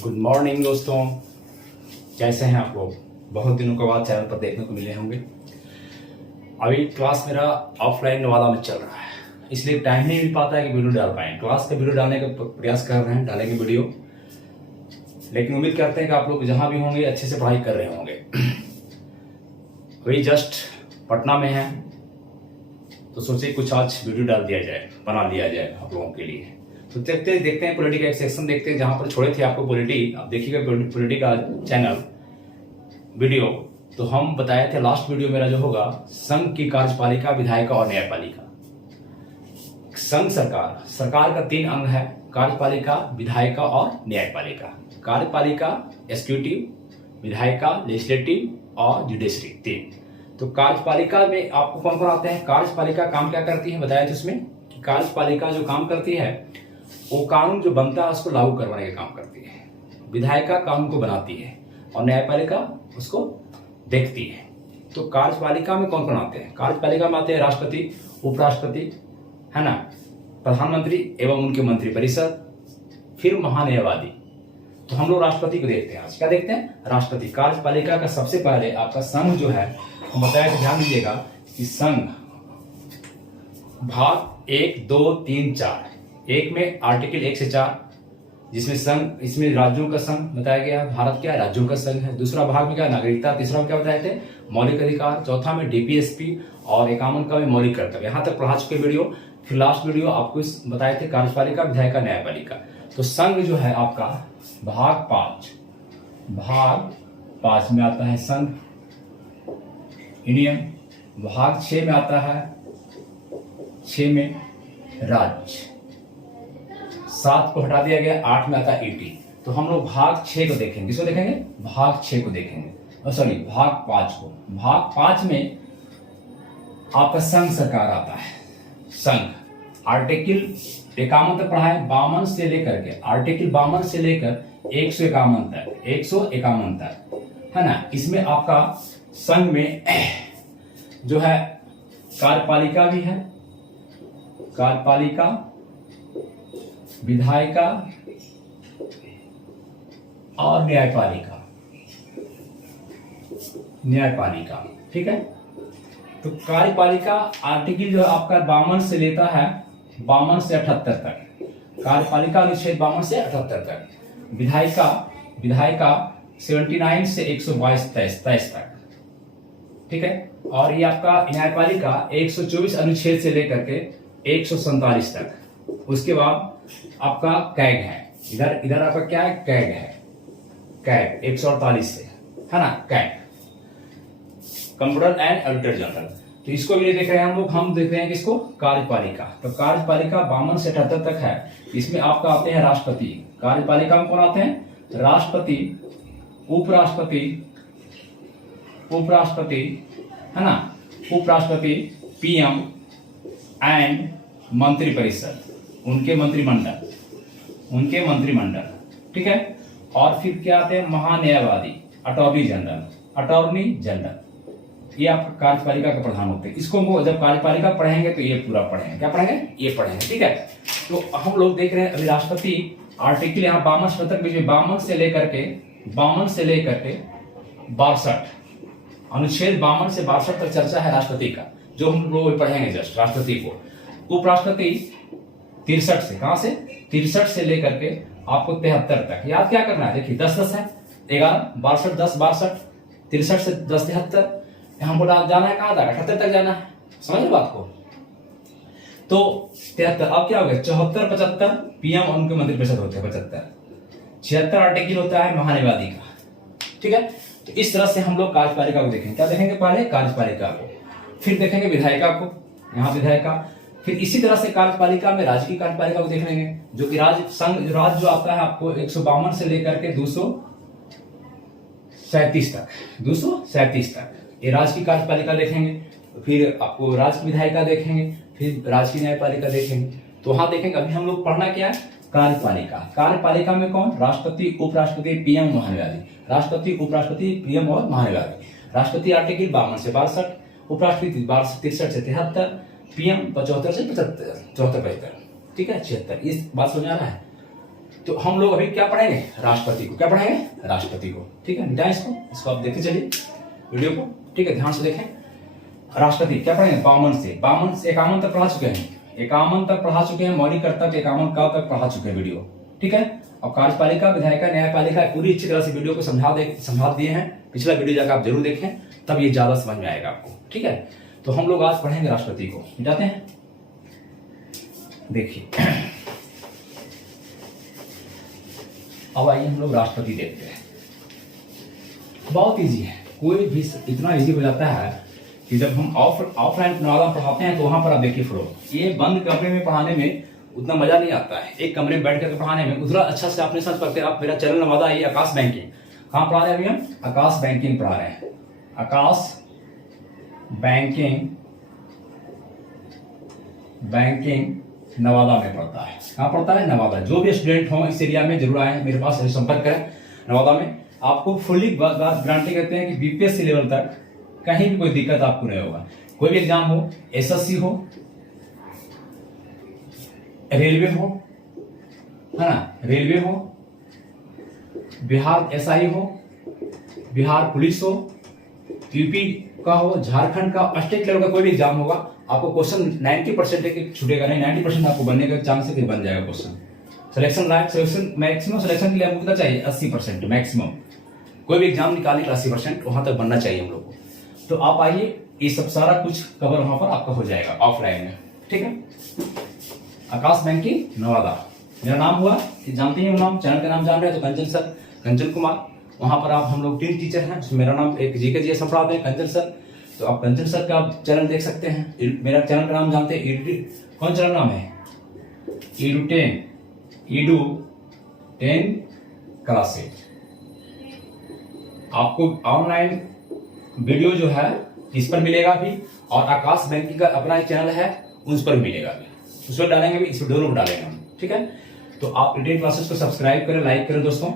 Good morning दोस्तों, कैसे हैं आप लोग। बहुत दिनों के बाद चैनल पर देखने को मिले होंगे। अभी क्लास मेरा ऑफलाइन नवादा में चल रहा है, इसलिए टाइम नहीं मिल पाता है कि वीडियो डाल पाएँ। क्लास का वीडियो डालने का प्रयास कर रहे हैं, डालेंगे वीडियो, लेकिन उम्मीद करते हैं कि आप लोग जहाँ भी होंगे अच्छे से पढ़ाई कर रहे होंगे। वही जस्ट पटना में है तो सोचे कुछ आज वीडियो डाल दिया जाए, बना लिया जाए आप लोगों के लिए। तो देखते हैं पॉलिटी का एक सेक्शन देखते हैं जहां पर छोड़े थे आपको पॉलिटी। आप देखिएगा पॉलिटी का चैनल वीडियो, तो हम बताए थे लास्ट वीडियो मेरा जो होगा संघ की कार्यपालिका, विधायिका और न्यायपालिका। संघ सरकार का 3 अंग है, कार्यपालिका, विधायिका और न्यायपालिका। कार्यपालिका एग्जीक्यूटिव, विधायिका लेजिस्लेटिव और जुडिशरी 3। तो कार्यपालिका में आपको कौन कौन आते हैं। कार्यपालिका काम क्या करती है बताया था उसमें। कार्यपालिका जो काम करती है वो कानून जो बनता है उसको लागू करवाने का काम करती है। विधायिका कानून को बनाती है और न्यायपालिका उसको देखती है। तो कार्यपालिका में कौन कौन आते हैं। कार्यपालिका में आते हैं राष्ट्रपति, उपराष्ट्रपति, है ना, प्रधानमंत्री एवं उनके मंत्रिपरिषद, फिर महान्यायवादी। तो हम लोग राष्ट्रपति को देखते हैं। आज क्या देखते हैं, राष्ट्रपति। कार्यपालिका का सबसे पहले आपका संघ जो है हम बताया, ध्यान दीजिएगा कि संघ भाग 1, 2, 3, 4। एक में आर्टिकल 1 से 4 जिसमें संघ, इसमें राज्यों का संघ बताया गया। भारत क्या है, राज्यों का संघ है। दूसरा भाग में क्या, नागरिकता। तीसरा में क्या बताए थे, मौलिक अधिकार। चौथा में डीपीएसपी और 51 का में मौलिक कर्तव्य। यहाँ तक पढ़ा चुके वीडियो। फिर लास्ट वीडियो आपको बताए थे कार्यपालिका, विधायिका, न्यायपालिका। तो संघ जो है आपका भाग 5 में आता है संघ, यूनियन। भाग 6 में आता है, 6 में राज्य। 7 को हटा दिया गया, 8 में आता है ईटी। तो हम लोग भाग 6 को देखेंगे। किसको देखेंगे, भाग 6 को देखेंगे, सॉरी भाग 5 को। भाग 5 में आपका संघ सरकार आता है। संघ आर्टिकल 51 तक पढ़ा है, 52 से लेकर के आर्टिकल 52 से लेकर 151 तक, है ना। इसमें आपका संघ में जो है कार्यपालिका भी है, कार्यपालिका, विधायिका और न्यायपालिका, ठीक है। तो कार्यपालिका आर्टिकल जो आपका 52 से लेता है, 52 से 78 तक। कार्यपालिका अनुच्छेद 52 से 78 तक। विधायिका 79 से 122-23 तक, ठीक है। और ये आपका न्यायपालिका 124 अनुच्छेद से लेकर के 147 तक। उसके बाद आपका कैग है, इधर आपका क्या है, कैग है। कैग 148 से, है ना, CAG computer and auditor general. तो इसको भी देख रहे हैं हम लोग। हम देख रहे हैं किसको, कार्यपालिका। तो कार्यपालिका 52 से 78 तक है। इसमें आपका आते हैं राष्ट्रपति। कार्यपालिका में कौन आते हैं, राष्ट्रपति, उपराष्ट्रपति, है ना, उपराष्ट्रपति, पीएम एंड मंत्रिपरिषद, उनके मंत्रिमंडल, ठीक है। और फिर क्या आते हैं, महान्यायवादी, अटॉर्नी जनरल। ये आपका कार्यपालिका का प्रधान होते हैं। इसको जब कार्यपालिका पढ़ेंगे तो ये पूरा पढ़ेंगे। क्या पढ़ेंगे, ये पढ़ेंगे, ठीक है। तो हम लोग देख रहे हैं अभी राष्ट्रपति आर्टिकल यहाँ 52 तक, बीच में 52 से लेकर के 62, अनुच्छेद 52 से 62 तक चर्चा है राष्ट्रपति का, जो हम लोग पढ़ेंगे जस्ट राष्ट्रपति को। उपराष्ट्रपति 63 से, कहां से, 63 से लेकर के आपको 73 तक। याद क्या करना है, देखिए 10 है, 11, 62, 10, 62, 63 से 10, 73। यहां बोला जाना है कहां तक, 78 तक जाना है। समझ लो बात को। तो 73, अब क्या हो गया, 74, 75 पीएम और उनके मंत्रिपरिषद होते हैं। 75, 76 आर्टिकल होता है महान्यायवादी का, ठीक है। तो इस तरह से हम लोग कार्यपालिका को देखेंगे। क्या देखेंगे, पहले कार्यपालिका को, फिर देखेंगे विधायिका को, यहाँ विधायिका। फिर इसी तरह से कार्यपालिका में राज्य की कार्यपालिका को देख लेंगे, जो कि राज्य जो आता है आपको 152 से लेकर के 237 तक, ये राज्य की कार्यपालिका देखेंगे। फिर आपको राज्य की विधायिका देखेंगे, फिर राज्य की न्यायपालिका देखेंगे। तो वहां देखेंगे। अभी हम लोग पढ़ना क्या है, कार्यपालिका। कार्यपालिका में कौन, राष्ट्रपति, उपराष्ट्रपति, पीएम, महान्यायवादी। राष्ट्रपति, उपराष्ट्रपति, पीएम और महान्यायवादी। राष्ट्रपति आर्टिकल 52 से 62, उपराष्ट्रपति 63 से 73, पीएम 74 से 75, ठीक है, 76। इस बात समझ आ रहा है। तो तो हम लोग अभी क्या पढ़ेंगे, राष्ट्रपति को। क्या पढ़ेंगे, राष्ट्रपति को। ठीक है, मिटाएं इसको आप देखते चलिए वीडियो को। ठीक है, ध्यान से देखें। राष्ट्रपति क्या पढ़ेंगे, 52 से 51 तक पढ़ा चुके हैं, 51 तक पढ़ा चुके हैं, मौलिक कर्तव्य 51 का तक पढ़ा चुके हैं वीडियो। ठीक है, और कार्यपालिका, विधायिका, न्यायपालिका पूरी अच्छी तरह से वीडियो को समझा दिए हैं। पिछला वीडियो जाकर आप जरूर देखें, तब ये ज्यादा समझ में आएगा आपको। ठीक है, तो हम लोग आज पढ़ेंगे राष्ट्रपति को। मिटाते हैं, देखिए अब आइए हम लोग राष्ट्रपति देखते हैं। बहुत इजी है, कोई भी इतना इजी हो जाता है कि जब हम ऑफलाइन नवादा पढ़ाते हैं तो वहां पर आप देखिए फ्लो, ये बंद कमरे में पढ़ाने में उतना मजा नहीं आता है, एक कमरे में बैठ करके पढ़ाने में उतना अच्छा से आपने समझ पाते हैं। आप मेरा चैनल नवादा, ये आकाश बैंकिंग, कहाँ पढ़ा रहे हैं अभी हम, आकाश बैंकिंग पढ़ा रहे हैं। आकाश बैंकिंग नवादा में पढ़ता है। कहाँ पढ़ता है, नवादा। जो भी स्टूडेंट हो इस एरिया में जरूर आए, मेरे पास संपर्क करें। नवादा में आपको फुल्ली गारंटी करते हैं कि बीपीएससी लेवल तक कहीं भी कोई दिक्कत आपको नहीं होगा। कोई भी एग्जाम हो, एसएससी हो, रेलवे हो, है ना, रेलवे हो, बिहार एसआई हो, बिहार पुलिस हो, यूपी का हो, झारखंड का, स्टेट लेवल का कोई भी एग्जाम होगा, आपको क्वेश्चन 90% छूटेगा नहीं, 90% आपको बनने का चांस है कि बन जाएगा क्वेश्चन। सिलेक्शन मैक्सिमम सिलेक्शन के लिए आपको कितना चाहिए, 80% मैक्सिमम। कोई भी एग्जाम निकाले तो 80% वहां तक बनना चाहिए हम लोग को। तो आप आइए, ये सब सारा कुछ कवर वहां पर आपका हो जाएगा ऑफलाइन में। ठीक है, आकाश बैंकिंग नवादा। मेरा नाम हुआ कि जानते हैं नाम, चैनल का नाम जान रहे हैं तो कंचन सर, कंचन कुमार। वहां पर आप हम लोग 3 टीचर हैं, मेरा नाम एक जीके जी पढ़ाते हैं कंचन सर, तो आप कंचन सर का चैनल देख सकते हैं। मेरा चैनल का नाम जानते हैं, कौन चैनल नाम है, ईडू 10 क्लासेज। आपको ऑनलाइन वीडियो जो है इस पर मिलेगा भी, और आकाश बैंकिंग का अपना एक चैनल है उस पर मिलेगा भी, उस पर डालेंगे भी, इस पर दोनों पर डालेंगे हम। ठीक है, तो आप 10 क्लासेज को सब्सक्राइब करें, लाइक करें दोस्तों,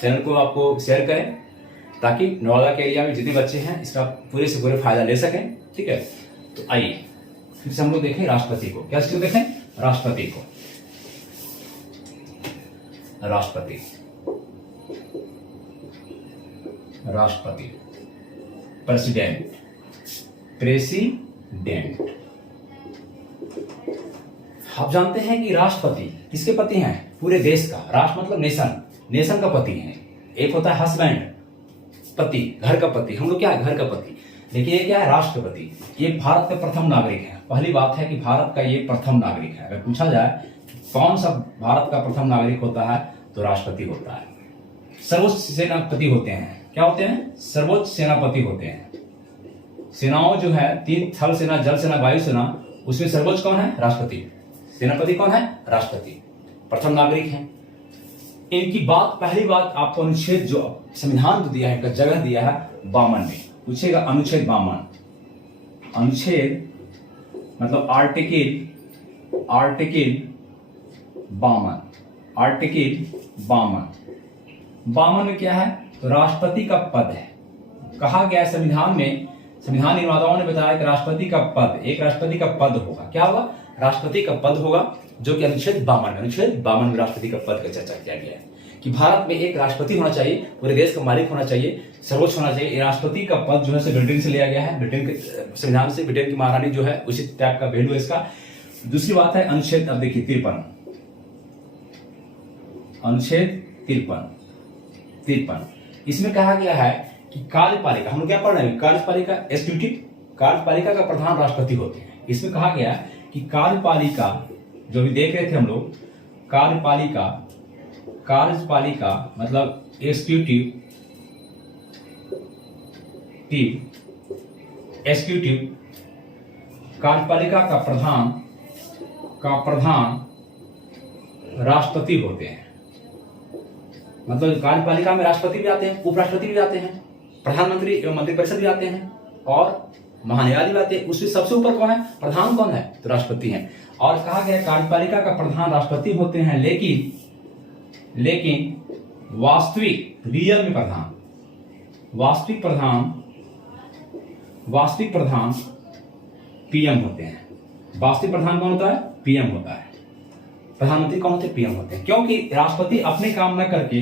चैनल को आपको शेयर करें, ताकि नवादा के एरिया में जितने बच्चे हैं इसका पूरे से पूरे फायदा ले सकें। ठीक है, तो आइए फिर से हम लोग देखें राष्ट्रपति को। क्या चीज देखें, राष्ट्रपति को। राष्ट्रपति प्रेसिडेंट आप जानते हैं कि राष्ट्रपति किसके पति हैं, पूरे देश का। राष्ट्र मतलब नेशन का पति है। एक होता है हस्बैंड, पति, घर का पति, हम लोग क्या है, घर का पति। लेकिन ये क्या है, राष्ट्रपति। ये भारत का प्रथम नागरिक है। पहली बात है कि भारत का ये प्रथम नागरिक है। अगर पूछा जाए कौन सा भारत का प्रथम नागरिक होता है तो राष्ट्रपति होता है। सर्वोच्च सेनापति होते हैं। क्या होते हैं, सर्वोच्च सेनापति होते हैं। सेनाओं जो है 3, थल सेना, जल सेना, वायु सेना, उसमें सर्वोच्च कौन है, राष्ट्रपति। सेनापति कौन है, राष्ट्रपति, प्रथम नागरिक है। इनकी बात, पहली बात आपको अनुच्छेद जो संविधान दिया है, इनका जगह दिया है 52 में। पूछेगा अनुच्छेद 52, अनुच्छेद मतलब आर्टिकल 52 में क्या है, तो राष्ट्रपति का पद है। कहा गया है संविधान में, संविधान निर्माताओं ने बताया कि राष्ट्रपति का पद, एक राष्ट्रपति का पद होगा। क्या होगा, राष्ट्रपति का पद होगा, जो कि अनुच्छेद 52 में राष्ट्रपति का पद का चर्चा किया गया है कि भारत में एक राष्ट्रपति होना चाहिए, पूरे देश का मालिक होना चाहिए, सर्वोच्च होना चाहिए। राष्ट्रपति का पद जो है ब्रिटेन से लिया गया है, ब्रिटेन के संविधान से। ब्रिटेन की महारानी जो है उसी टाइप का वैल्यू है इसका। दूसरी बात है अनुच्छेद, अब देखिए 53, अनुच्छेद 53, इसमें कहा गया है कि कार्यपालिका, हम लोग क्या पढ़ रहे हैं, कार्यपालिका एग्जीक्यूटिव, कार्यपालिका का प्रधान राष्ट्रपति होते हैं। इसमें कहा गया कि कार्यपालिका जो भी देख रहे थे हम लोग, कार्यपालिका मतलब एग्जीक्यूटिव, कार्यपालिका का प्रधान राष्ट्रपति होते हैं। मतलब कार्यपालिका में राष्ट्रपति भी आते हैं, उपराष्ट्रपति भी आते हैं, प्रधानमंत्री एवं मंत्रिपरिषद भी आते हैं, और महान्यायाधीश भी आते हैं। उससे सबसे ऊपर कौन है, प्रधान कौन है, तो राष्ट्रपति हैं। और कहा गया कार्यपालिका का प्रधान राष्ट्रपति होते हैं, लेकिन वास्तविक, रियल में प्रधान, वास्तविक प्रधान पीएम होते हैं। वास्तविक प्रधान कौन होता है, पीएम होता है। प्रधानमंत्री कौन होते हैं? पीएम होते हैं। क्योंकि राष्ट्रपति अपने काम न करके,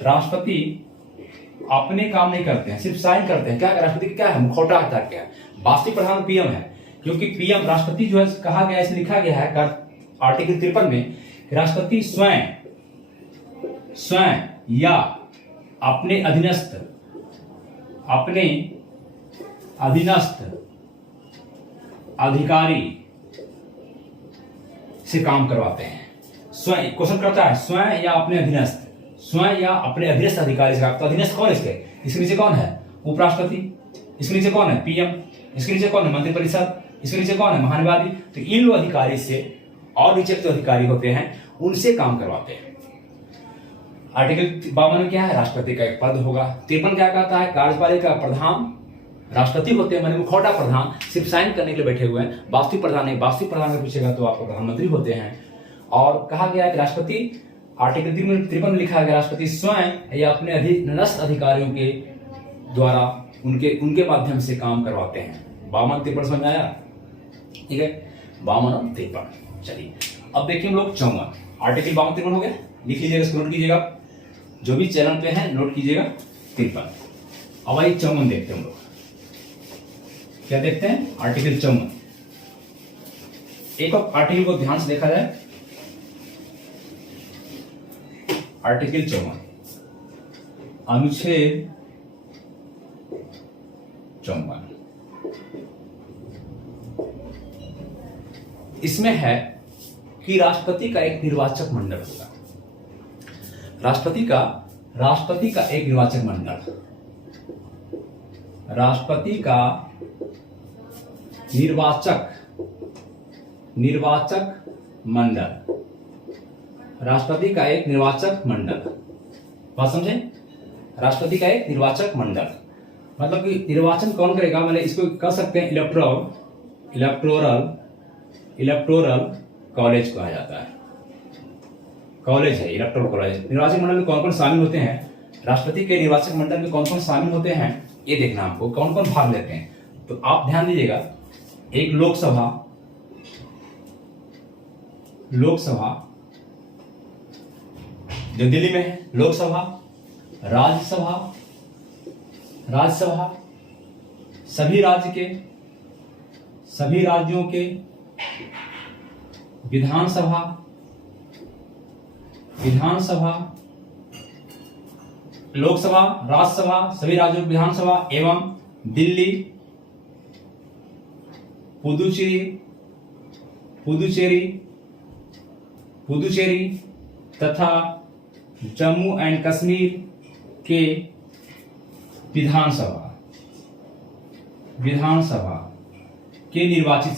राष्ट्रपति अपने काम नहीं करते हैं, सिर्फ साइन करते हैं। क्या राष्ट्रपति क्या है? मुखौटा हटा क्या है? वास्तविक प्रधान पीएम है, क्योंकि पीएम राष्ट्रपति जो है, कहा गया है, इसमें लिखा गया है आर्टिकल 53 में, राष्ट्रपति स्वयं या अपने अधीनस्थ अधिकारी से काम करवाते हैं। स्वयं क्वेश्चन करता है, स्वयं या अपने अधीनस्थ, स्वयं या अपने अधीनस्थ अधिकारी से। तो अधीनस्थ कौन है इसके नीचे कौन है? उपराष्ट्रपति। इसके नीचे कौन है? पीएम। इसके नीचे कौन है? मंत्रिपरिषद। इसके नीचे कौन है? महानिवादी। तो इन लोग अधिकारी से और नीचे जो अधिकारी होते हैं उनसे काम करवाते हैं। आर्टिकल 52 में क्या है? राष्ट्रपति का एक पद होगा। 53 क्या कहता है? कार्यपालिका प्रधान राष्ट्रपति होते हैं, माने मुखौटा प्रधान, सिर्फ साइन करने के लिए बैठे हुए हैं। वास्तविक प्रधान नहीं, वास्तविक प्रधान में पूछेगा तो आपको प्रधानमंत्री होते हैं। और कहा गया है कि राष्ट्रपति, आर्टिकल 53 में लिखा गया, राष्ट्रपति स्वयं या अपने अधीनस्थ अधिकारियों के द्वारा उनके माध्यम से काम करवाते हैं। 52 53 समझ में आया? ठीक है, 52 और 53। चलिए अब देखिए हम लोग 54। आर्टिकल 52 53 हो गया, लिख लीजिएगा, इसको नोट कीजिएगा, जो भी चैनल पे है नोट कीजिएगा 53। अब आइए 54 देखते हैं हम लोग। क्या देखते हैं? आर्टिकल 54। एक आर्टिकल को ध्यान से देखा जाए। आर्टिकल 54 अनुच्छेद 54, इसमें है कि राष्ट्रपति का एक निर्वाचक मंडल होगा। राष्ट्रपति का एक निर्वाचक मंडल, राष्ट्रपति का निर्वाचक मंडल, राष्ट्रपति का एक निर्वाचक मंडल। बात समझे? राष्ट्रपति का एक निर्वाचक मंडल मतलब कि निर्वाचन कौन करेगा? मैंने इसको कह सकते हैं इलेक्टोरल कॉलेज कहा जाता है। कॉलेज है इलेक्टोरल कॉलेज। निर्वाचन मंडल में कौन कौन शामिल होते हैं? राष्ट्रपति के निर्वाचक मंडल में कौन कौन शामिल होते हैं ये देखना आपको, कौन कौन भाग लेते हैं। तो आप ध्यान दीजिएगा, एक लोकसभा जो दिल्ली में है, लोकसभा, राज्यसभा, सभी राज्यों के विधानसभा, लोकसभा, राज्यसभा, सभी राज्यों की विधानसभा एवं दिल्ली, पुदुचेरी तथा जम्मू एंड कश्मीर के विधानसभा के निर्वाचित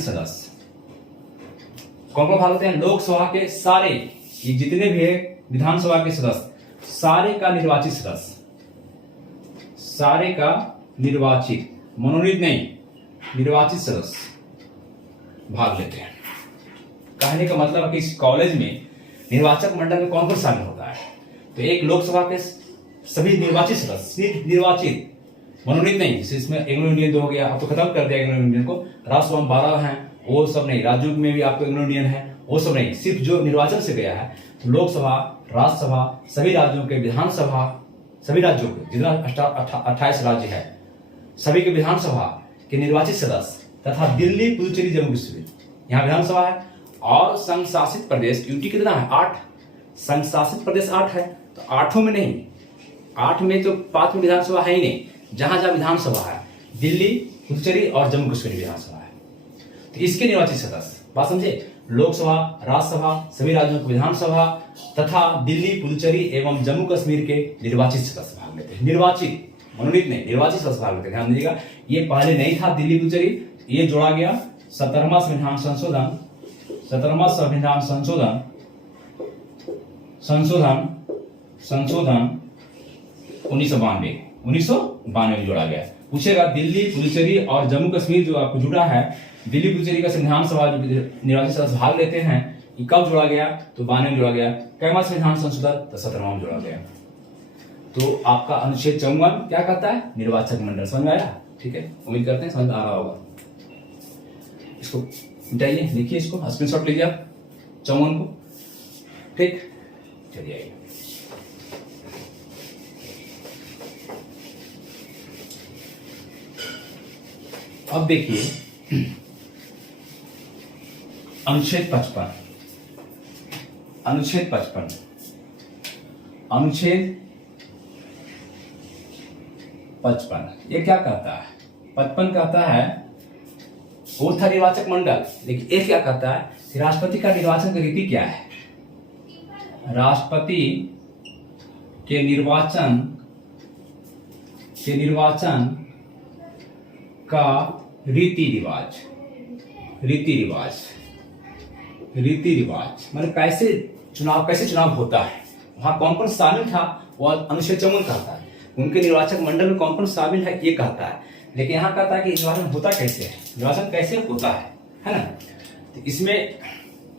सदस्य कौन कौन भाग होते हैं? लोकसभा के सारे, ये जितने भी है विधानसभा के सदस्य, सारे का निर्वाचित, मनोनीत नहीं, निर्वाचित सदस्य भाग लेते हैं। कहने का मतलब है कि इस कॉलेज में निर्वाचक मंडल में कौन कौन शामिल होता है? तो एक लोकसभा के सभी निर्वाचित सदस्य, निर्वाचित, मनोनीत नहीं। इसमें एंग्लो इंडियन तो हो गया, अब तो खत्म कर दिया एंग्लो इंडियन को। राज्यसभा में 12 हैं, वो सब नहीं। राज्यों में भी आपको एंग्लो इंडियन है, वो सब नहीं। सिर्फ जो निर्वाचन से गया है, तो लोकसभा, राज्यसभा, सभी राज्यों के विधानसभा, सभी राज्यों के जितना 28 राज्य है, सभी के विधानसभा के निर्वाचित सदस्य तथा दिल्ली, पुदुचेरी, जम्मू कश्मीर, यहाँ विधानसभा है। और संघ शासित प्रदेश यूटी कितना है? 8। संघ शासित प्रदेश 8 है, तो 8 में नहीं, 8 में तो 5 में विधानसभा है ही नहीं। जहां जहां विधानसभा है, दिल्ली, पुदुचेरी और जम्मू कश्मीर विधानसभा है, तो इसके निर्वाचित सदस्य, बात समझे? लोकसभा, राज्यसभा, सभी राज्यों की विधानसभा तथा दिल्ली, पुदुचेरी एवं जम्मू कश्मीर के निर्वाचित सदस्य भाग लेते हैं। निर्वाचित, मनोनीत नहीं, निर्वाचित सदस्य भाग लेते हैं। ध्यान दीजिएगा, ये पहले नहीं था दिल्ली, पुदुचेरी, ये जोड़ा गया 17वां संविधान संशोधन 1992 में जोड़ा गया। पूछेगा दिल्ली, पुदुचेरी और जम्मू कश्मीर जो आपको जुड़ा है, दिल्ली पुदुचेरी का संविधान सभा जो निर्वाचित सदस्य भाग लेते हैं, ये कब जोड़ा गया? तो 92 में जोड़ा गया। कैवा संविधान संशोधन? तो 17वां में जोड़ा गया। तो आपका अनुच्छेद 54 क्या कहता है? निर्वाचक मंडल। समझ में आया? ठीक है, उम्मीद करते हैं समझ में आ रहा होगा। इसको मिटाइए, लिखिए इसको, स्क्रीनशॉट लीजिए आप 54 को। ठीक, चलिए आइए। अब देखिए अनुच्छेद 55, अनुच्छेद 55, अनुच्छेद 55 ये क्या कहता है? 55 कहता है वो था निर्वाचक मंडल, लेकिन ये क्या कहता है कि राष्ट्रपति का निर्वाचन की रीति क्या है? राष्ट्रपति के निर्वाचन का रीति रिवाज मतलब कैसे चुनाव होता है, वहां कौन कौन शामिल था वो अनुच्छेद 54 कहता है। उनके निर्वाचक मंडल में कौन कौन शामिल है ये कहता है। लेकिन यहाँ कहता है कि निर्वाचन होता कैसे है, निर्वाचन कैसे होता है ना। तो इसमें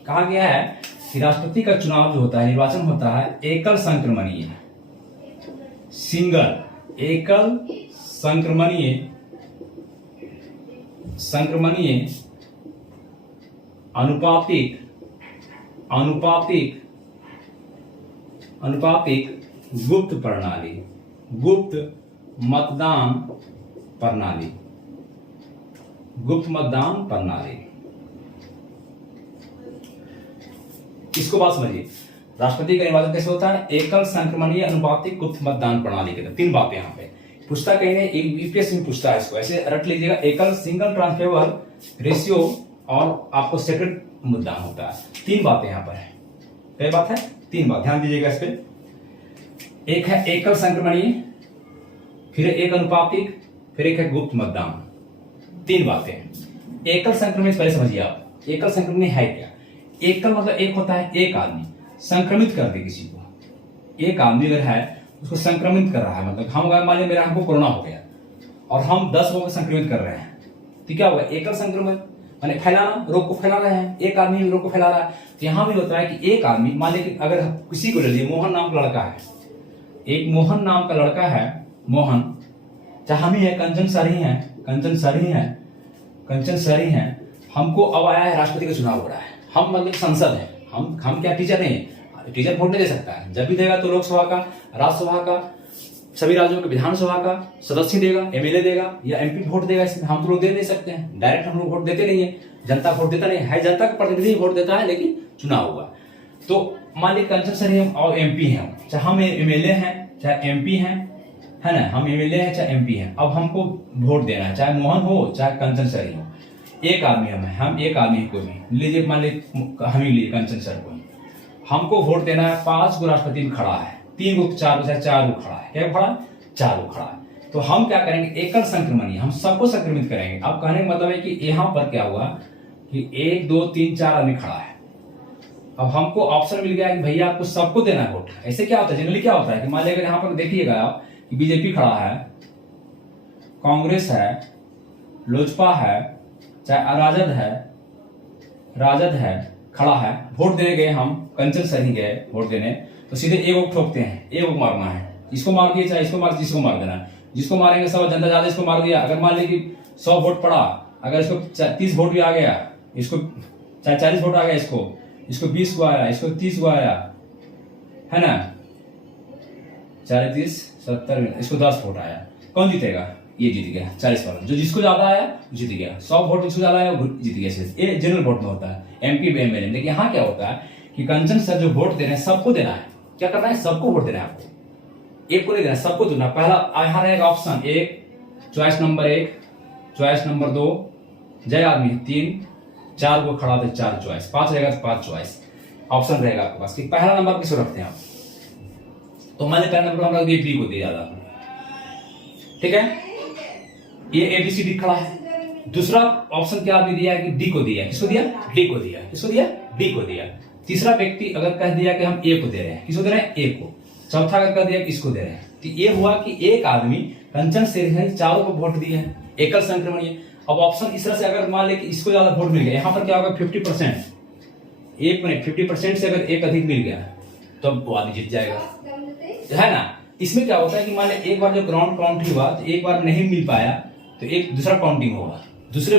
कहा गया है कि राष्ट्रपति का चुनाव जो होता है, निर्वाचन होता है एकल संक्रमणीय अनुपातिक गुप्त मतदान प्रणाली। इसको बात समझिए, राष्ट्रपति का निर्वाचन कैसे होता है? एकल संक्रमणीय अनुपातिक गुप्त मतदान प्रणाली के। तीन बातें यहाँ पे पूछता, कहीं ने एक यूपीएससी में पूछता है, इसको ऐसे रट लीजिएगा, एकल सिंगल ट्रांसफरेबल रेशियो और आपको सेक्रेट मतदान होता है। तीन बातें यहाँ पर है। क्या बात है? तीन बात, ध्यान दीजिएगा इस पे। एक है एकल संक्रमणीय, फिर एक अनुपातिक, फिर एक है गुप्त मतदान। तीन बातें। एकल संक्रमण पहले समझिए आप, एकल संक्रमण है क्या? एकल मतलब एक होता है एक आदमी संक्रमित कर दे किसी को। एक आदमी अगर है उसको संक्रमित कर रहा है, मतलब हम अगर मान लीजिए हमको कोरोना हो गया और हम 10 लोगों को संक्रमित कर रहे हैं, तो क्या होगा? एकल संक्रमण माने फैलाना, रोग को फैला रहे हैं, एक आदमी रोग को फैला रहा है। तो यहाँ भी होता है कि एक आदमी, मान लीजिए अगर किसी को ले लीजिए, मोहन नाम का लड़का है, एक मोहन नाम का लड़का है, मोहन, चाहे हम ही है, कंचन सरी है, हमको अब आया है राष्ट्रपति का चुनाव हो रहा है, हम मतलब संसद है, हम क्या टीचर नहीं है, टीचर वोट नहीं दे सकता है, जब भी देगा तो लोकसभा का, राज्यसभा का, सभी राज्यों के विधानसभा का सदस्य देगा, एमएलए देगा या एमपी वोट देगा। इसमें हम तो लोग दे नहीं सकते हैं, डायरेक्ट हम लोग वोट देते नहीं है, जनता वोट देता नहीं है, जनता का प्रतिनिधि वोट देता है, लेकिन चुनाव हुआ। तो मान लीजिए कंचन सर हम और एमपी हैं, चाहे हम एमएलए हैं चाहे एमपी हैं, है ना, हम एमएलए हैं चाहे एमपी हैं, अब हमको वोट देना है, चाहे मोहन हो चाहे कंचन सर हो, एक आदमी हम एक आदमी को भी लीजिए, मान लीजिए हम ही लिए कंचन सर को, हमको वोट देना है। 5 गो राष्ट्रपति में खड़ा है, 3 गो 4 गो 4 गो खड़ा है, क्या खड़ा है? 4 गो खड़ा है। तो हम क्या करेंगे? एकल संक्रमणीय, हम सबको संक्रमित करेंगे। अब कहने का मतलब है कि यहाँ पर क्या हुआ कि 1 2 3 4 आदमी खड़ा है, अब हमको ऑप्शन मिल गया कि भैया आपको सबको देना है वोट। ऐसे क्या होता है, जनरली क्या होता है कि मान लीजिए यहाँ पर देखिएगा आप कि बीजेपी खड़ा है, कांग्रेस है, लोजपा है, चाहे राजद है, खड़ा है, वोट देने गए, हम कंचन सर ही गए वोट देने, तो सीधे एक वोट ठोकते हैं, एक वोट मारना है, इसको मार दिया चाहे इसको मार, जिसको मार देना है, जिसको मारेंगे सब जनता ज्यादा, इसको मार दिया। अगर मान लीजिए 100 वोट पड़ा, अगर इसको 30 वोट भी आ गया, इसको चाहे 40 वोट आ गया, इसको 20 को आया, इसको 30 को आया, है ना, 40 70, इसको 10 वोट आया, कौन जीतेगा? ये जीत गया 40 वाला, जो जिसको ज्यादा आया जीत गया। 100 वोट जिसको ज्यादा आया वो जीत गया। ये जनरल वोट में होता है, एमपी एमएलए। लेकिन यहाँ क्या होता है कि कंचन सर जो वोट दे रहे हैं सबको देना है। क्या करना है? सबको वोट देना है, आपको एक को नहीं देना, सबको देना। पहला यहाँ रहेगा option 1, choice number 1, choice number 2, जय आदमी 3, 4 को खड़ा थे 4 चॉइस, 5 रहेगा तो 5 चॉइस ऑप्शन रहेगा आपके पास कि पहला नंबर किसको रखते हैं आप। तो मैंने पहला नंबर हम बी को दिया था, ठीक है, ये एबीसीडी खड़ा है। दूसरा ऑप्शन क्या आपने दिया है कि डी को दिया, किसको दिया? डी को दिया, किसको दिया? डी को दिया। तीसरा व्यक्ति अगर कह दिया कि हम ए को दे रहे हैं, किसको दे रहे हैं? ए को। चौथा अगर कह दिया कि इसको दे रहे हैं, तो ये हुआ कि एक आदमी कंचन से चारों को वोट दिए हैं, एकल संक्रमणीय। अब ऑप्शन इस तरह से अगर मान ले कि इसको ज्यादा वोट मिल गया, यहाँ पर क्या होगा 50%, 50% से अगर एक अधिक मिल गया तो वो आदमी जीत जाएगा, है ना। इसमें क्या होता है कि मान ले एक बार जो ग्राउंड काउंट हुआ तो एक बार नहीं मिल पाया तो एक दूसरा काउंटिंग होगा, दूसरे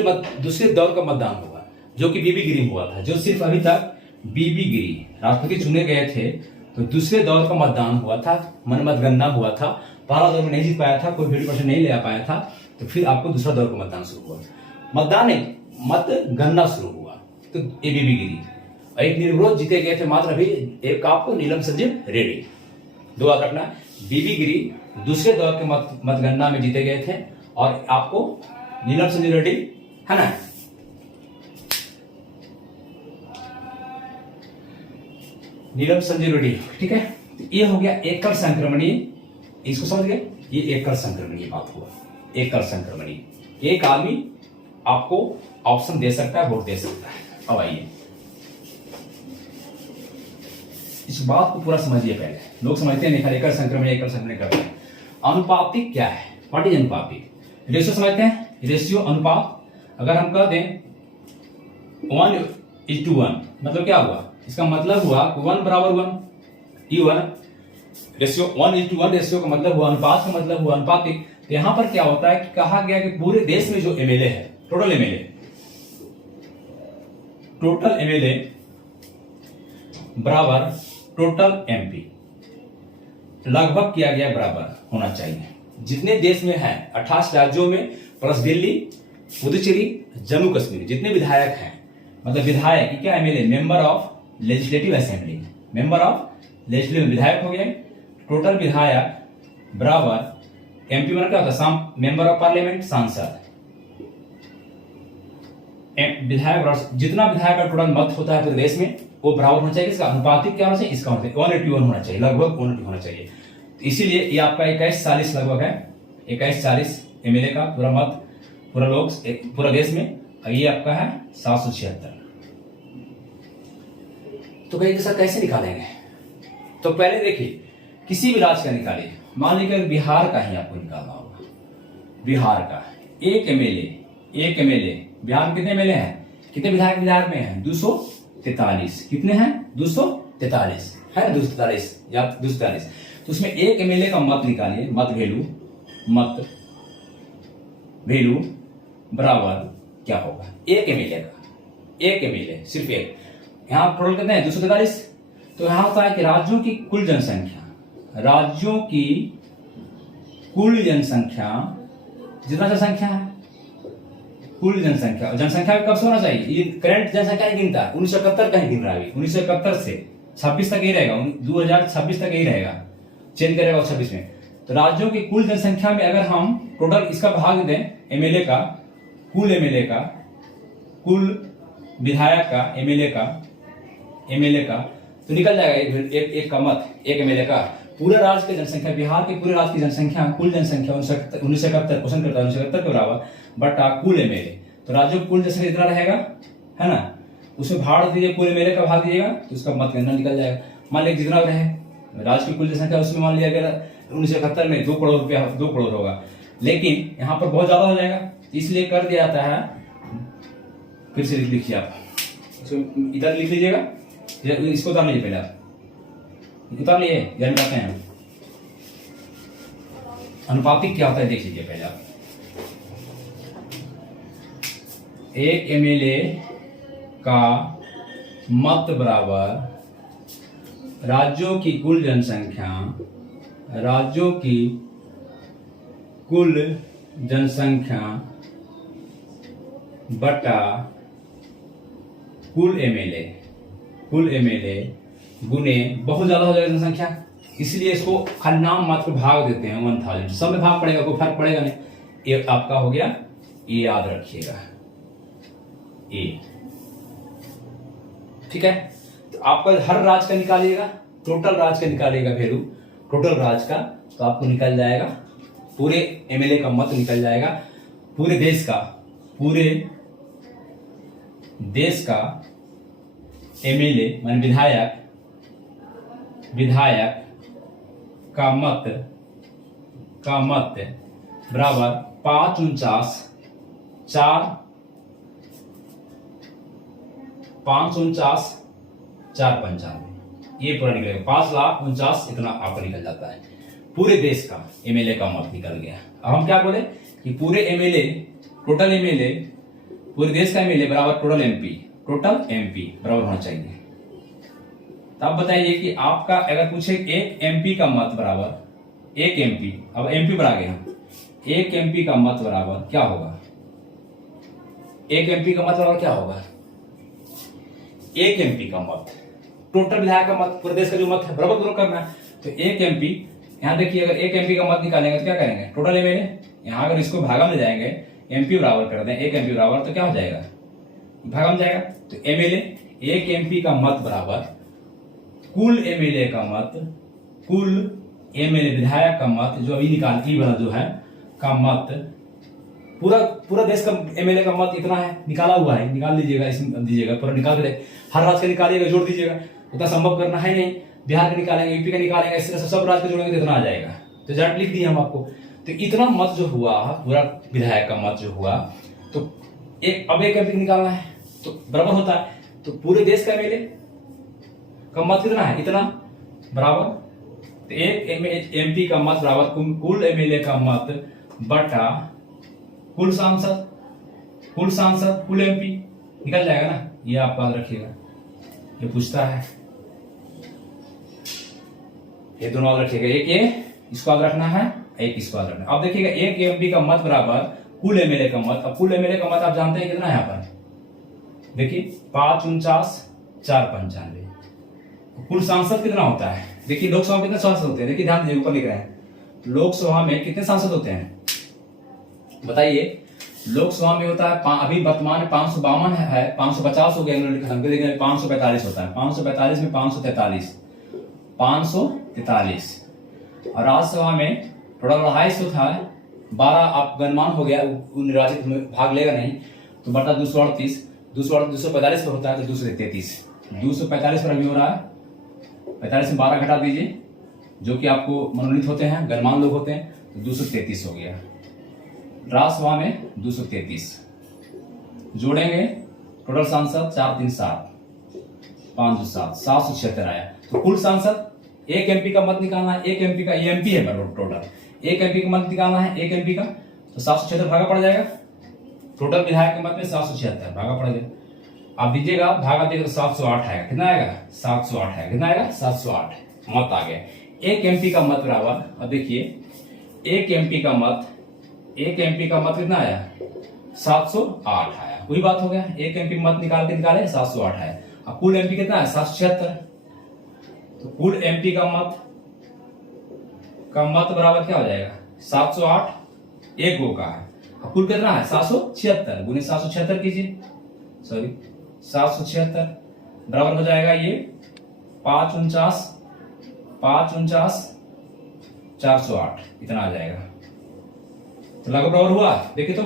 दौर का मतदान होगा। जो कि बीबी गिरी में हुआ था, जो सिर्फ अभी तक बीबी गिरी राष्ट्रपति चुने गए थे, तो दूसरे दौर का मतदान हुआ था, मतगणना हुआ था। पहला दौर में नहीं जीत पाया था, कोई 50% नहीं ले पाया था, तो फिर आपको दूसरा दौर का मतदान शुरू हुआ, मतदान नहीं मतगणना शुरू हुआ, तो ये बीबी गिरी। एक निर्विरोध जीते गए थे मात्र अभी, एक आपको नीलम संजीव रेड्डी। दो याद रखना, बीबी गिरी दूसरे दौर के मतगणना में जीते गए थे, और आपको नीलम संजीव रेड्डी, है ना। नीलम संजीव रेड्डी, ठीक है। तो ये हो गया एकल संक्रमणीय, इसको समझ गए, ये एकल संक्रमणीय बात हुआ, एकल संक्रमणीय। एक आदमी आपको ऑप्शन दे सकता है, वोट दे सकता है। अब आइए इस बात को पूरा समझिए। पहले लोग समझते हैं नहीं, एकल संक्रमणीय करते हैं। अनुपातिक क्या है, व्हाट इज अनुपातिक? रेशियो समझते हैं, रेशियो अनुपात। अगर हम कह दें 1:1, मतलब क्या हुआ? इसका मतलब हुआ 1 बराबर 1, ये हुआ ना रेशियो। 1:1 रेशियो का मतलब हुआ अनुपात, का मतलब हुआ अनुपातिक। तो यहां पर क्या होता है कि कहा गया कि पूरे देश में जो एमएलए है, टोटल एमएलए बराबर टोटल एमपी, लगभग किया गया बराबर होना चाहिए। जितने देश में है 28 राज्यों में प्लस दिल्ली, पुदुचेरी, जम्मू कश्मीर, जितने विधायक हैं, मतलब विधायक क्या MLA, member of legislative assembly, member of legislative विधायक हो गए। टोटल विधायक बराबर एमपी मतलब क्या होता है, मेंबर ऑफ पार्लियामेंट, सांसद। विधायक, जितना विधायक का टोटल मत होता है पूरे देश में, वो बराबर होना चाहिए। इसका अनुपातिक क्या होना चाहिए, इसका 1:1 होना चाहिए, लगभग 1:1 होना चाहिए। तो इसीलिए ये आपका 2140 लगभग है, 2140 एमएलए का पूरा मत, पूरा लोग पूरा देश में। ये आपका है 776। तो कहीं सर कैसे निकालेंगे? तो पहले देखिए, किसी भी राज्य का निकालिए। मान लीजिए बिहार का ही आपको निकालना होगा, बिहार का एक एमएलए, बिहार में कितने एमएलए हैं, कितने विधायक में हैं? 243। कितने हैं? 243 है ना, 243 या 243। तो उसमें एक एमएलए का मत निकालिए, मत वैल्यू बराबर क्या होगा? एक एमएलए सिर्फ एक। यहां टोटल कितने हैं? 243। तो यहां होता है कि राज्यों की कुल जनसंख्या, जितना जनसंख्या है, कुल जनसंख्या कब से होना चाहिए? ये करंट जनसंख्या नहीं गिनता, 1971 का ही गिन रहा है। 1971 से 26 तक यही रहेगा, 2026 तक यही रहेगा, चेंज करेगा 26 में। तो राज्यों की कुल जनसंख्या में अगर हम टोटल इसका भाग दें, एमएलए का, कुल विधायक का, एमएलए का, तो निकल जाएगा एक का मत, एक एमएलए का। पूरे राज्य की जनसंख्या, बिहार के पूरे राज्य की जनसंख्या, कुल जनसंख्या 1971 क्वेश्चन करता है, 1971 के बराबर बटा कुल एमएलए। तो राज्यों की कुल जनसंख्या इतना रहेगा, है ना, उसमें भाग दीजिए, कुल एमएलए का भाग दीजिएगा, तो उसका मतगणना निकल जाएगा। मान लीजिए जितना रहे राज्य की कुल जनसंख्या, उसमें मान लिया अगर 1971 में 2 करोड़ रुपया, 2 करोड़ होगा, लेकिन यहाँ पर बहुत ज्यादा हो जाएगा, इसलिए कर दिया जाता है। फिर से लिखिए आप, इधर लिख लीजिएगा, इसको उतार लीजिए, पहले आप उतार लिए, यानी बताते हैं अनुपातिक क्या होता है, देख लीजिए पहले आप। एक एमएलए का मत बराबर राज्यों की कुल जनसंख्या बटा कुल एमएलए गुने बहुत ज्यादा हो जाएगा जनसंख्या, इसलिए इसको खाली नाम मात्र भाग देते हैं 1000। सब में भाग पड़ेगा, कोई फर्क पड़ेगा नहीं। ये आपका हो गया, ये याद रखिएगा, ए, ठीक है। तो आपका हर राज्य का निकालिएगा, टोटल राज्य का निकालिएगा वैल्यू, टोटल राज्य का, तो आपको निकल जाएगा पूरे एमएलए का मत निकल जाएगा, पूरे देश का एमएलए मान विधायक का मत बराबर 549,495, ये पूरा निकलेगा 5,49,000 इतना आपका निकल जाता है। पूरे देश का एमएलए का मत निकल गया। अब हम क्या बोले कि पूरे एमएलए, टोटल एमएलए पूरे देश का एमएलए बराबर टोटल एमपी बराबर होना चाहिए। तो आप बताइए कि आपका अगर पूछे एक एमपी का मत बराबर एक एमपी, अब एमपी पर आ गए हम, एक एमपी का मत बराबर क्या होगा? एक एमपी का मत बराबर क्या होगा? एक एमपी का मत टोटल विधायक का मत, पूरे देश का जो मत है बराबर दोनों करना है। तो एक एमपी, यहाँ देखिए अगर एक एमपी का मत निकालेंगे तो क्या करेंगे? टोटल एमएलए, यहाँ अगर इसको भागा में जाएंगे, एमपी बराबर कर दें एक एमपी बराबर, तो क्या हो जाएगा? भागा में जाएगा। तो एमएलए एक एमपी का मत बराबर कुल एमएलए का मत, कुल एमएलए विधायक का मत जो अभी निकालती वाला जो है का मत, पूरा देश का एमएलए का मत इतना है, निकाला हुआ है, निकाल लीजिएगा, इसमें दीजिएगा, पूरा निकाल के हर राज्य का निकालिएगा, जोड़ दीजिएगा, उतना संभव करना है नहीं। बिहार का निकालेंगे, यूपी का निकालेंगे, इस तरह से सब राज्य का जोड़ेंगे तो इतना आ जाएगा। तो जट लिख दिए हम आपको। तो इतना मत जो हुआ, पूरा विधायक का मत जो हुआ, तो अब एक एमपी निकालना है तो बराबर होता है, तो पूरे देश का एमएलए का मत कितना है? इतना बराबर। तो एक एमपी का मत बराबर कुल एमएलए का मत बटा कुल सांसद, कुल एमपी, निकल जाएगा ना। ये आप याद रखिएगा, ये पूछता है, ये दोनों याद रखिएगा, एक ये इसको याद रखना है, एक इसको याद रखना है। अब देखिएगा एक एमपी का मत बराबर कुल एमएलए का मत। अब कुल एमएलए का मत आप जानते हैं कितना है? यहाँ पर देखिए 549 495। कुल सांसद कितना होता है? देखिए लोकसभा में कितने सांसद होते हैं? देखिए ध्यान दीजिए, ऊपर लिख रहे हैं, लोकसभा में कितने सांसद होते हैं बताइए? लोकसभा में होता है अभी वर्तमान में 552 है, 550 हो गया, लेकिन 545 होता है। 545 में 543 और राज्यसभा में टोटल 250 था, 12 आप गणमान हो गया, निर्वाचित में भाग लेगा नहीं, तो बटा 238, 245 पर होता है तो 233, 245 पर अभी हो रहा है, 45 में 12 घटा दीजिए, जो कि आपको मनोनीत होते हैं, गणमान लोग होते हैं, तो 233 हो गया। राज्यसभा में 233 जोड़ेंगे, टोटल सांसद 4 3 7 5 2 7 776 आया। तो कुल सांसद एक एमपी का मत निकालना है, एक एमपी का एमपी है टोटल, एक एमपी का मत निकालना है, एक एमपी का, तो 776 भागा पड़ जाएगा। टोटल विधायक के मत में 776 भागा पड़ जाएगा। आप दीजिएगा, भागा देगा तो 708 आएगा। कितना आएगा? 708 है। कितना आएगा? 708 मत आ गया। एक एमपी का मत बराबर, अब देखिए एक एमपी का मत कितना आया? 708 आया। वही बात हो गया, एक एमपी मत निकाले 708 आया। अब कुल एमपी कितना है? 776। तो कुल एमपी का मत बराबर क्या हो जाएगा? 708 एक गो का है। अब कुल कितना है? 776 गुने 776 कीजिए, सॉरी 776 बराबर हो जाएगा ये 549 408, इतना आ जाएगा। तो लगभग बराबर हुआ। देखिए तो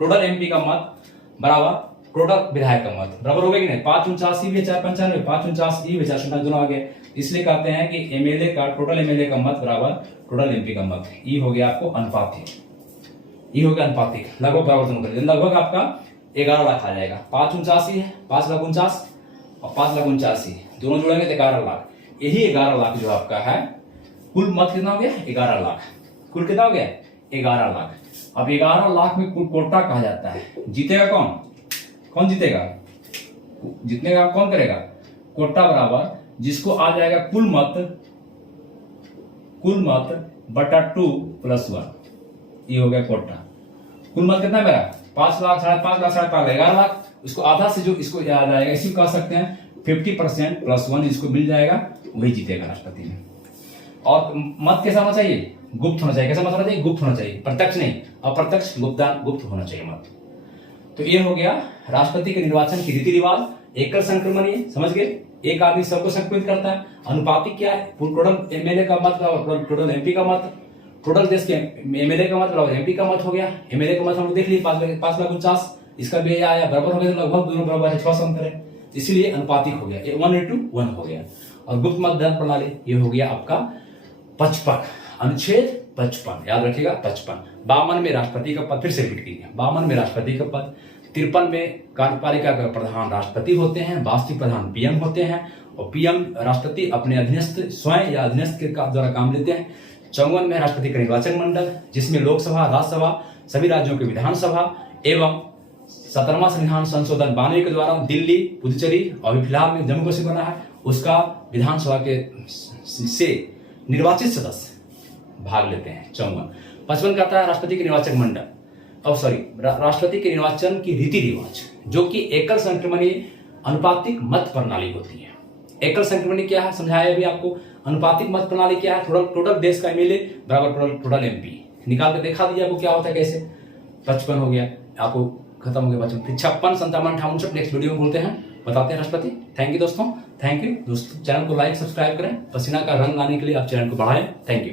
टोटल एमपी का मत बराबर टोटल विधायक का मत बराबर हो गया कि नहीं? 549 भी 495, 549 भी 495 दोनों आ गए। इसलिए कहते हैं कि एमएलए का टोटल एमएलए का मत बराबर टोटल एमपी का मत। ई हो गया आपको अनुपातिक, ई हो गया अनुपातिक, लगभग बराबर दोनों कर, लगभग आपका 11 लाख आ जाएगा। 549 है, 5,49,000 और 5,49,000 दोनों जोड़ेंगे तो 11 लाख। यही 11 लाख जो आपका है, कुल मत कितना हो गया? 11 लाख। कुल कितना हो गया? 11 लाख। अब 11 लाख में कुल कोटा कहा जाता है। जीतेगा कौन? कौन जीतेगा? जीतने का कौन करेगा? कोटा बराबर जिसको आ जाएगा कुल मत बटा 2 + 1, ये हो गया कोटा। कुल मत कितना मेरा? 5 लाख, 5.5 लाख, 5.5 लाख, 11 लाख। उसको आधा से जो इसको याद आएगा, इसी कह सकते हैं 50% + 1 इसको मिल जाएगा, वही जीतेगा राष्ट्रपति में। और मत कैसा होना चाहिए? गुप्त होना चाहिए। कैसा मत होना चाहिए? गुप्त होना चाहिए, प्रत्यक्ष नहीं, अप्रत्यक्ष गुप्त होना चाहिए मत। तो ये हो गया राष्ट्रपति के निर्वाचन की रीति रिवाज। एकल संक्रमणीय, समझ गए? एक आदमी सबको संक्रमित करता है। अनुपातिक क्या है? टोटल एमएलए का मत बराबर टोटल एमपी का मत, टोटल देश के एमएलए का मत बराबर एमपी का मत हो गया। एमएलए का मत हम लोग देख लिए 5,49,000, इसका भी आया बराबर हो गया, लगभग दोनों बराबर है, 6 अंतर है, इसलिए अनुपातिक हो गया, 1:1 हो गया। और गुप्त मतदान प्रणाली ये हो गया आपका 55, अनुच्छेद 55, याद रखिएगा 55। 52 में राष्ट्रपति का पद, फिर से रिपीट कीजिए, 52 में राष्ट्रपति का पद, 53 में कार्यपालिका का प्रधान राष्ट्रपति होते हैं, वास्तविक प्रधान पीएम होते हैं, और पीएम राष्ट्रपति अपने अधीनस्थ स्वयं या अधीनस्थ के द्वारा काम लेते हैं। 54 में राष्ट्रपति का निर्वाचन मंडल, जिसमें लोकसभा, राज्यसभा, सभी राज्यों की विधानसभा एवं 17वां संविधान संशोधन 92 के द्वारा दिल्ली, पुदुचेरी और अभी फिलहाल में जम्मू कश्मीर बना है, उसका विधानसभा के से निर्वाचित सदस्य भाग लेते हैं 54। 55 कहता है राष्ट्रपति के निर्वाचक मंडल, राष्ट्रपति के निर्वाचन की रीति रिवाज, जो कि एकल संक्रमणीय अनुपातिक मत प्रणाली होती है। एकल संक्रमणीय क्या है समझाया अभी आपको, अनुपातिक मत प्रणाली क्या है, टोटल देश का एमएलए बराबर टोटल एमपी, निकाल के दिखा दीजिए आपको क्या होता है कैसे। 55 हो गया, आपको खत्म हो गया 55। फिर 56, 57, 58 नेक्स्ट वीडियो में बोलते हैं, बताते हैं राष्ट्रपति। थैंक यू दोस्तों, थैंक यू दोस्तों। चैनल को लाइक सब्सक्राइब करें, पसीना का रंग लाने के लिए आप चैनल को बढ़ाएं। Thank you.